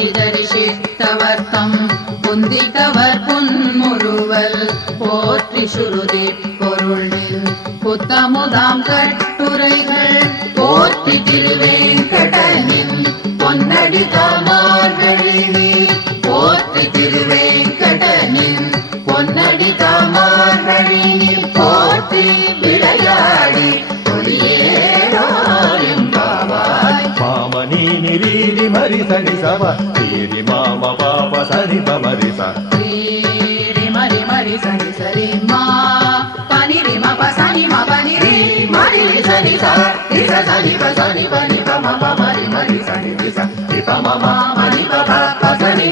போற்றிதரிசித்தவர்த்தம் புந்தித்தவர் புன்முறுவல் போற்றி சுருதி பொருளில் புத்தமுதாம் கட்டுரைகள் போற்றி திருவேங்கடனின் பொன்னடி தாமார்கழிநீர் போற்றி திருவேங்கடனின் பொன்னடி தாமார்கழிநீர் போற்றி விளையாடி மாமனி நிரீதி மரி சனி சப ரீதி மாம பாப சனி பமரி ச ரீ மரி மரி சனி சரி மா பனி ரி ம ப சனி ம பனி ரி மரி ரி சனி ச ரி ச சனி ப சனி பனி ப ம ப மரி மரி சனி ரி ச ரி ப ம ம மரி ப ப சனி